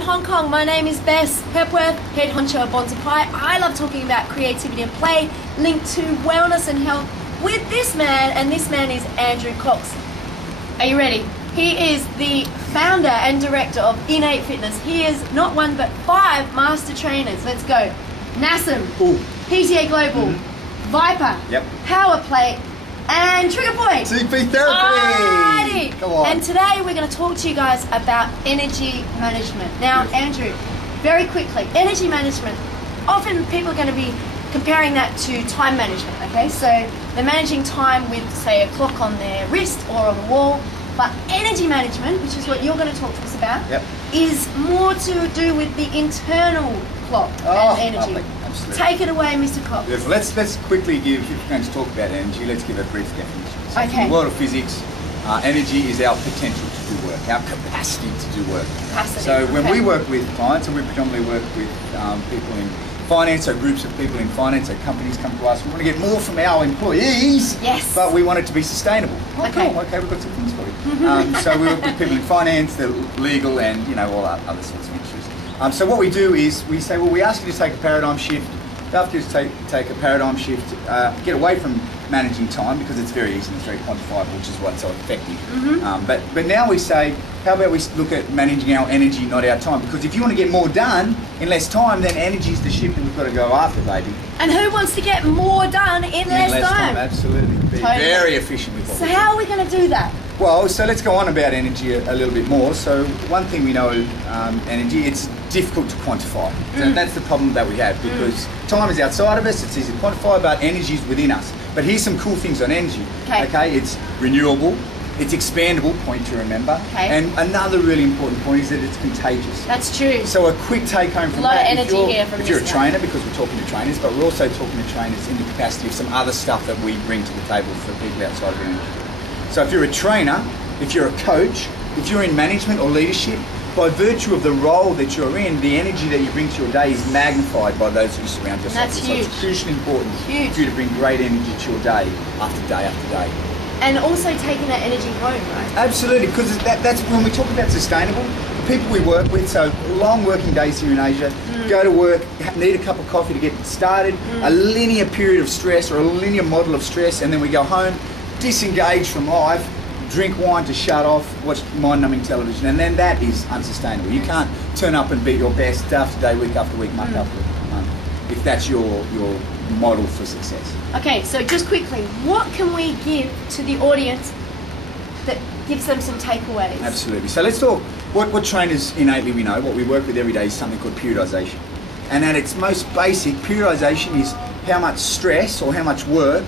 from Hong Kong. My name is Bess Pepworth, head honcho at Bonds of Pi. I love talking about creativity and play linked to wellness and health with this man, and this man is Andrew Cox. Are you ready? He is the founder and director of Innate Fitness. He is not one but 5 master trainers. Let's go. NASM, PTA Global, Viper, Power Plate, and Trigger Point. CP Therapy. Come on. And today we're going to talk to you guys about energy management. Now, Andrew, very quickly, energy management. Often people are going to be comparing that to time management. Okay, so they're managing time with, say, a clock on their wrist or on the wall. But energy management, which is what you're going to talk to us about, is more to do with the internal clock and energy. Lovely. Absolutely. Take it away, Mr. Cox. Yes, let's quickly give, if we're going to talk about energy, let's give a brief definition. So Okay. in the world of physics, energy is our potential to do work, our capacity to do work. Capacity. So when we work with clients, and we predominantly work with people in finance, so groups of people in finance, so companies come to us, we want to get more from our employees, but we want it to be sustainable. Oh, Okay. cool. Okay, we've got some things for you. So we work with people in finance, the legal, and all other sorts of issues. So what we do is we say, well, we ask you to take a paradigm shift. After you take a paradigm shift, get away from managing time, because it's very easy and it's very quantifiable, which is what's so effective. But now we say, how about we look at managing our energy, not our time? Because if you want to get more done in less time, then energy is the shift that we've got to go after, baby. And who wants to get more done in less time? Absolutely. Be very efficient with what we do. So how are we going to do that? Well, so let's go on about energy a little bit more. So one thing we know, energy, it's difficult to quantify. So that's the problem that we have, because time is outside of us, it's easy to quantify, but energy is within us. But here's some cool things on energy. Okay, it's renewable, it's expandable, point to remember. And another really important point is that it's contagious. That's true. So a quick take home from a lot that, of energy here from if you're a trainer, because we're talking to trainers, but we're also talking to trainers in the capacity of some other stuff that we bring to the table for people outside of energy. So if you're a trainer, if you're a coach, if you're in management or leadership, by virtue of the role that you're in, the energy that you bring to your day is magnified by those who surround yourself. That's so huge. It's crucially important for you to bring great energy to your day after day after day. And also taking that energy home, right? Absolutely, because that's when we talk about sustainable, the people we work with, so long working days here in Asia, go to work, need a cup of coffee to get started, a linear period of stress or a linear model of stress, and then we go home, disengage from life, drink wine to shut off, watch mind-numbing television, and then that is unsustainable. You can't turn up and be your best day after day, week after week, month after month, if that's your model for success. Okay, so just quickly, what can we give to the audience that gives them some takeaways? Absolutely. So let's talk, what trainers innately we know, what we work with every day is something called periodization. And at its most basic, periodization is how much stress or how much work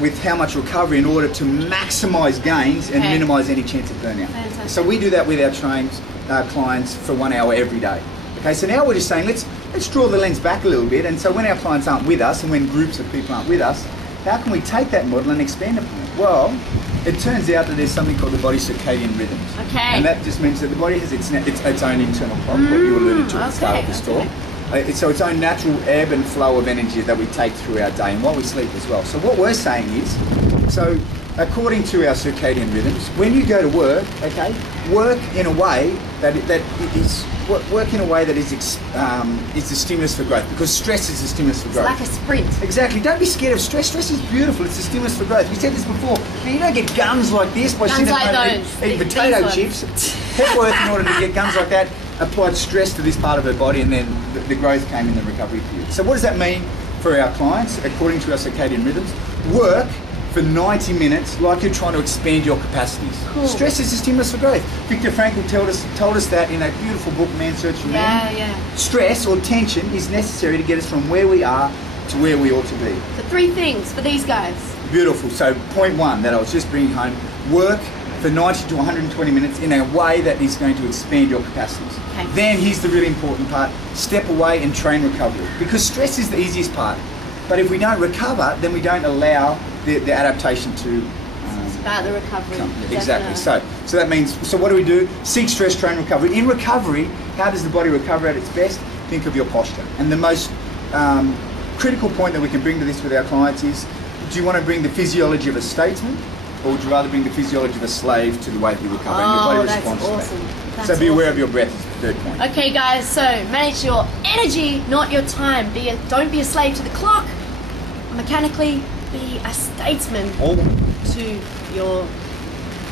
with how much recovery in order to maximize gains and minimize any chance of burnout. Fantastic. So we do that with our clients for 1 hour every day. Okay, so now we're just saying, let's draw the lens back a little bit, and so when our clients aren't with us and when groups of people aren't with us, how can we take that model and expand upon it? Well, it turns out that there's something called the body circadian rhythms. And that just means that the body has its own internal clock, what you alluded to at the start of this talk. So its own natural ebb and flow of energy that we take through our day and while we sleep as well. So what we're saying is, so according to our circadian rhythms, when you go to work, work in a way that is a stimulus for growth, because stress is a stimulus for growth. It's like a sprint. Exactly. Don't be scared of stress. Stress is beautiful. It's a stimulus for growth. We said this before. You don't get guns like this by sitting at home eating potato chips. Hepworth, in order to get guns like that, applied stress to this part of her body, and then the growth came in the recovery period. So what does that mean for our clients, according to our circadian rhythms? Work for 90 minutes like you're trying to expand your capacities. Stress is a stimulus for growth. Viktor Frankl told us that in that beautiful book, Man's Search for Meaning. Stress or tension is necessary to get us from where we are to where we ought to be. So 3 things for these guys. Beautiful. So point 1 that I was just bringing home, work for 90 to 120 minutes in a way that is going to expand your capacities. Then here's the really important part, step away and train recovery. Because stress is the easiest part, but if we don't recover, then we don't allow the adaptation to it's about the recovery. Exactly. So that means, so what do? Seek stress, train recovery. In recovery, how does the body recover at its best? Think of your posture. And the most critical point that we can bring to this with our clients is, do you want to bring the physiology of a statesman, or would you rather bring the physiology of a slave to the way that you recover? And your body responds to that. So be aware of your breath. third point. Okay, guys, so manage your energy, not your time. Don't be a slave to the clock. Mechanically, be a statesman Oh, to your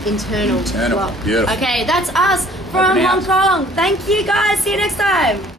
internal clock. Beautiful. Okay, that's us from Over and Hong out. Kong. Thank you, guys. See you next time.